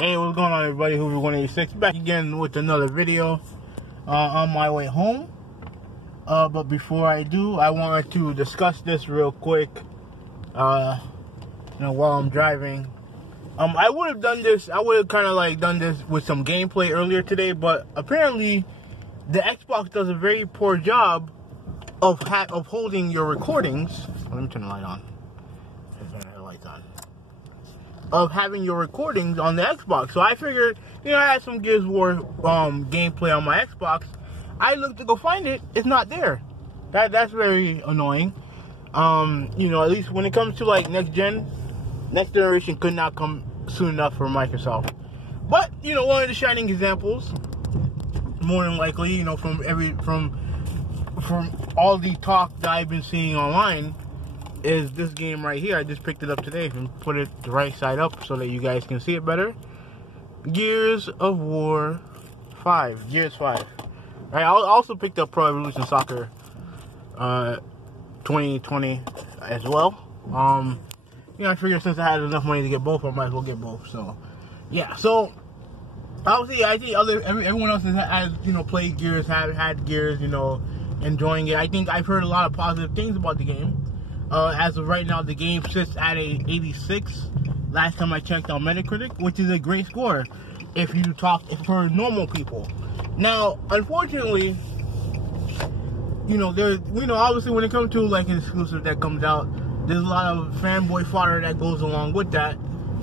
Hey, what's going on, everybody? Hoover186 back again with another video on my way home. But before I do, I wanted to discuss this real quick. While I'm driving, I would have done this. I would have kind of like done this with some gameplay earlier today, but apparently, the Xbox does a very poor job of holding your recordings. Let me turn the light on. Of having your recordings on the Xbox. So I figured, I had some Gears of War gameplay on my Xbox. I looked to go find it. It's not there. That's very annoying. At least when it comes to like next generation could not come soon enough for Microsoft. But one of the shining examples, more than likely, from all the talk that I've been seeing online, is this game right here. I just picked it up today and put it the right side up so that you guys can see it better. Gears of War 5. Gears 5. Right, I also picked up Pro Evolution Soccer 2020 as well. I figured since I had enough money to get both, I might as well get both. So, yeah. So, obviously, I think everyone else has played Gears, had Gears, enjoying it. I think I've heard a lot of positive things about the game. As of right now, the game sits at a 86. Last time I checked on Metacritic, which is a great score if you talk for normal people. Now, unfortunately, obviously when it comes to like an exclusive that comes out, there's a lot of fanboy fodder that goes along with that,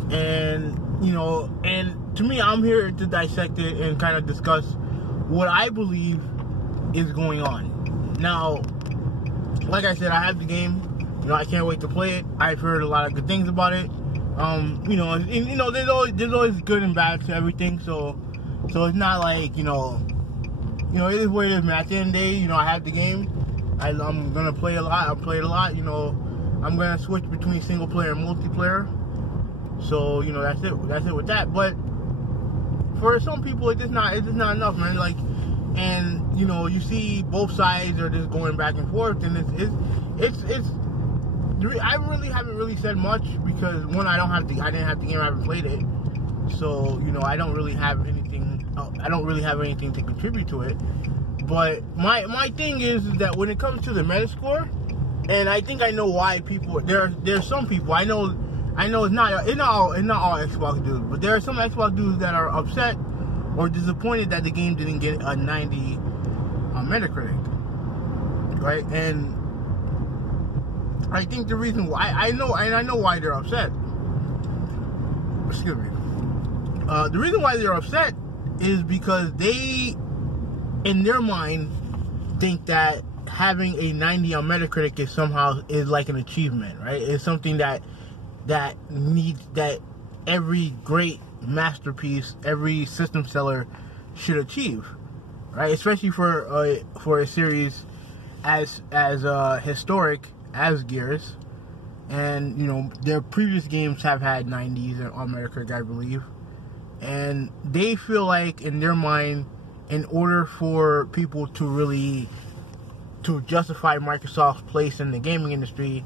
and and to me, I'm here to dissect it and kind of discuss what I believe is going on. Now, like I said, I have the game. I can't wait to play it. I've heard a lot of good things about it. There's always good and bad to everything. So it's not like it is what it is, man. At the end of the day, I have the game. I'm gonna play a lot. I've played a lot. I'm gonna switch between single player and multiplayer. So that's it. That's it with that. But for some people, it's just not enough, man. Like, and you see both sides are just going back and forth, and it's. I really haven't said much because one, I didn't have the game, I haven't played it, so I don't really have anything. I don't really have anything to contribute to it. But my thing is that when it comes to the Metascore, and I think I know why people there's some people I know it's not all Xbox dudes, but there are some Xbox dudes that are upset or disappointed that the game didn't get a 90 on Metacritic, right? And I think the reason why I know why they're upset. Excuse me. The reason why they're upset is because they, in their mind, think that having a 90 on Metacritic is like an achievement, right? It's something that every great masterpiece, every system seller should achieve, right? Especially for a series as historic as Gears, and their previous games have had 90s on Metacritic, I believe, and they feel like in their mind, in order for people to justify Microsoft's place in the gaming industry,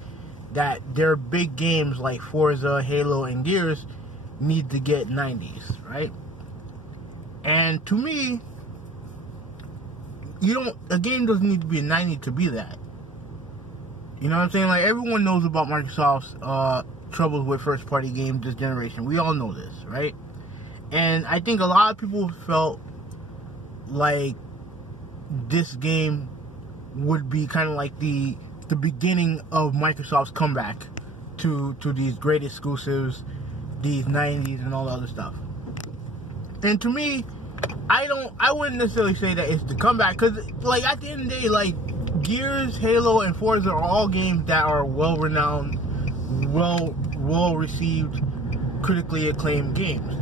that their big games like Forza, Halo, and Gears need to get 90s, right? And to me, a game doesn't need to be a 90 to be that. You know what I'm saying? Like, everyone knows about Microsoft's troubles with first-party games this generation. We all know this, right? And I think a lot of people felt like this game would be kind of like the beginning of Microsoft's comeback to these great exclusives, these 90s, and all the other stuff. And to me, I wouldn't necessarily say that it's the comeback, because, like, at the end of the day, like, Gears, Halo, and Forza are all games that are well-renowned, well-received, critically acclaimed games.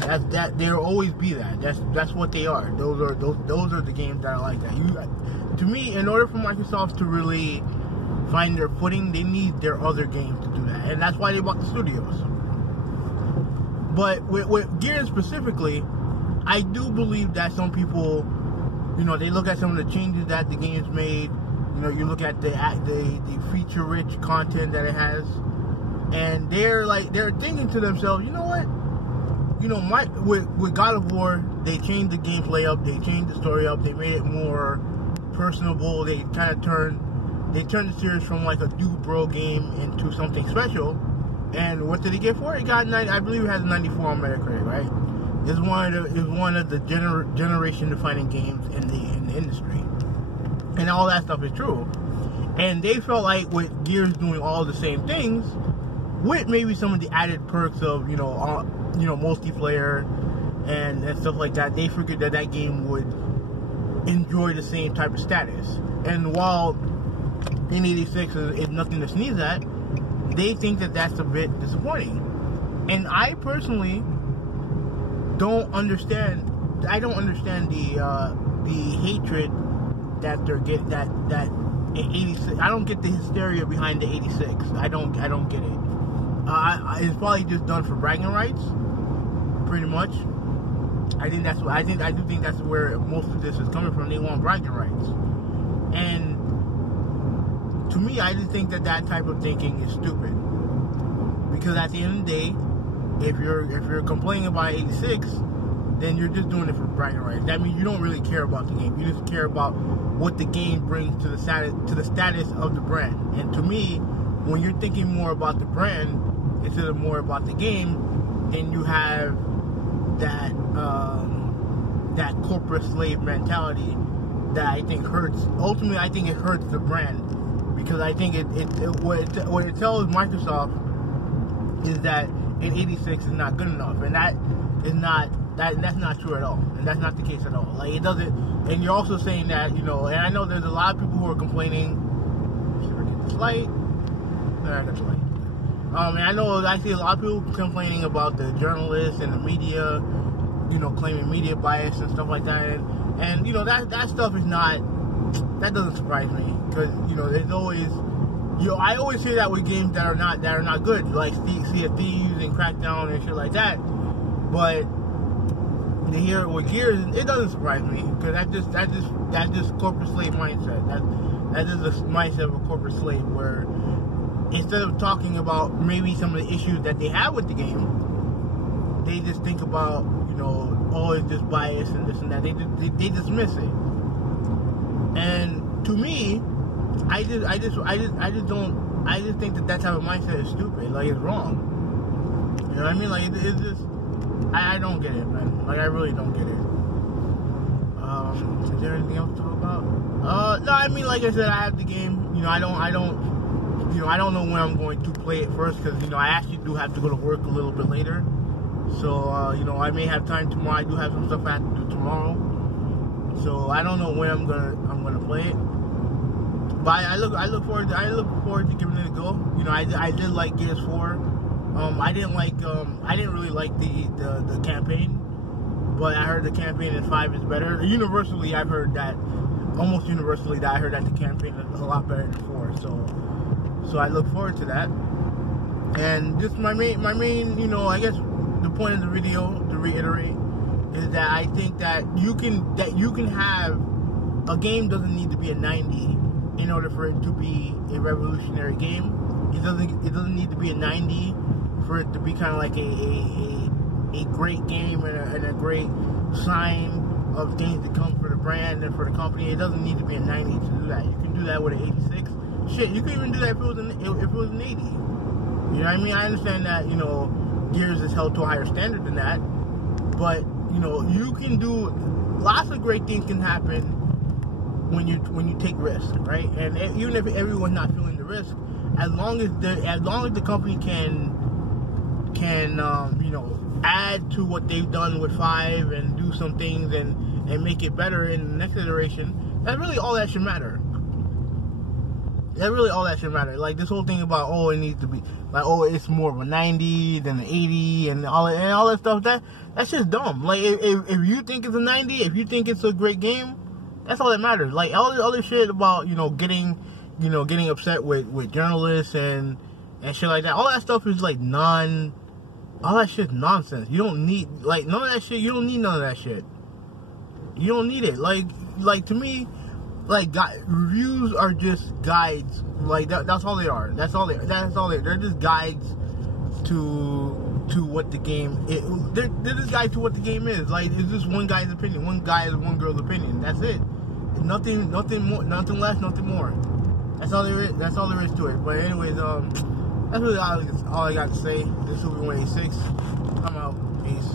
There'll always be that. That's what they are. Those are the games that are like that. To me, in order for Microsoft to really find their footing, they need their other games to do that, and that's why they bought the studios. But with Gears specifically, I do believe that some people, they look at some of the changes that the game's made. You look at the feature-rich content that it has, and they're thinking to themselves, you know what? with God of War, they changed the gameplay up, they changed the story up, they made it more personable. They kind of turned the series from like a dude bro game into something special. And what did he get for it? It got I believe it has a 94 on Metacritic, right? It's one of the generation defining games in the industry, and all that stuff is true. And they felt like with Gears doing all the same things, with maybe some of the added perks of multiplayer and stuff like that, they figured that game would enjoy the same type of status. And while N86 is nothing to sneeze at, they think that that's a bit disappointing. And I personally don't understand. I don't understand the hatred that they're getting. That 86. I don't get the hysteria behind the 86. I don't get it. It's probably just done for bragging rights, pretty much. I do think that's where most of this is coming from. They want bragging rights, and to me, I just think that type of thinking is stupid. Because at the end of the day, if you're complaining about 86, then you're just doing it for bragging rights. That means you don't really care about the game. You just care about what the game brings to the status of the brand. And to me, when you're thinking more about the brand instead of more about the game, then you have that corporate slave mentality that I think hurts. Ultimately, I think it hurts the brand, because I think what it tells Microsoft is that an 86 is not good enough, and that's not true at all, and that's not the case at all. Like, it doesn't. And you're also saying that, and I know there's a lot of people who are complaining. Should I get this light? There, I got the light. And I know I see a lot of people complaining about the journalists and the media, claiming media bias and stuff like that, and that stuff is not. That doesn't surprise me, because there's always. I always say that with games that are not good, like Sea of Thieves and Crackdown and shit like that. But here with Gears, it doesn't surprise me, because that's just corporate slave mindset. That is the mindset of a corporate slave, where instead of talking about maybe some of the issues that they have with the game, they just think about it's just bias and this and that. They dismiss it. And to me, I just think that type of mindset is stupid. Like, it's wrong. You know what I mean? Like, it's just, I don't get it, man. Like, I really don't get it. Is there anything else to talk about? No, I mean, like I said, I have the game. I don't know when I'm going to play it first, because I actually do have to go to work a little bit later. So I may have time tomorrow. I do have some stuff I have to do tomorrow. So I don't know when I'm gonna play it. But I look forward to giving it a go. I did like Gears 4. I didn't really like the campaign, but I heard the campaign in 5 is better. Almost universally, I heard that the campaign is a lot better than 4. So I look forward to that. And just my main, I guess the point of the video, to reiterate, is that I think that you can have a game doesn't need to be a 90 in order for it to be a revolutionary game. It doesn't need to be a 90 for it to be kind of like a great game and a great sign of things to come for the brand and for the company. It doesn't need to be a 90 to do that. You can do that with an 86. Shit, you can even do that if it was an 80. You know what I mean? I understand that, Gears is held to a higher standard than that, but you can do lots of great things can happen when you take risk, right? And even if everyone's not feeling the risk, as long as the company can add to what they've done with 5 and do some things and make it better in the next iteration, that's really all that should matter. Like, this whole thing about, it needs to be like, it's more of a 90 than an 80 and all that stuff, that's just dumb. Like, if you think it's a 90, if you think it's a great game, that's all that matters. Like, all this other shit about getting upset with journalists and shit like that, all that stuff is like all that shit's nonsense. You don't need none of that shit. You don't need none of that shit. You don't need it. Like to me, reviews are just guides. Like, that's all they are. They're just guides to to what the game is. They're this guy to what the game is. Like, it's just one guy's opinion. One guy is one girl's opinion. That's it. Nothing more, nothing less, nothing more. That's all there is. That's all there is to it. But anyways, that's really all I got to say. This will be 186. I'm out. Peace.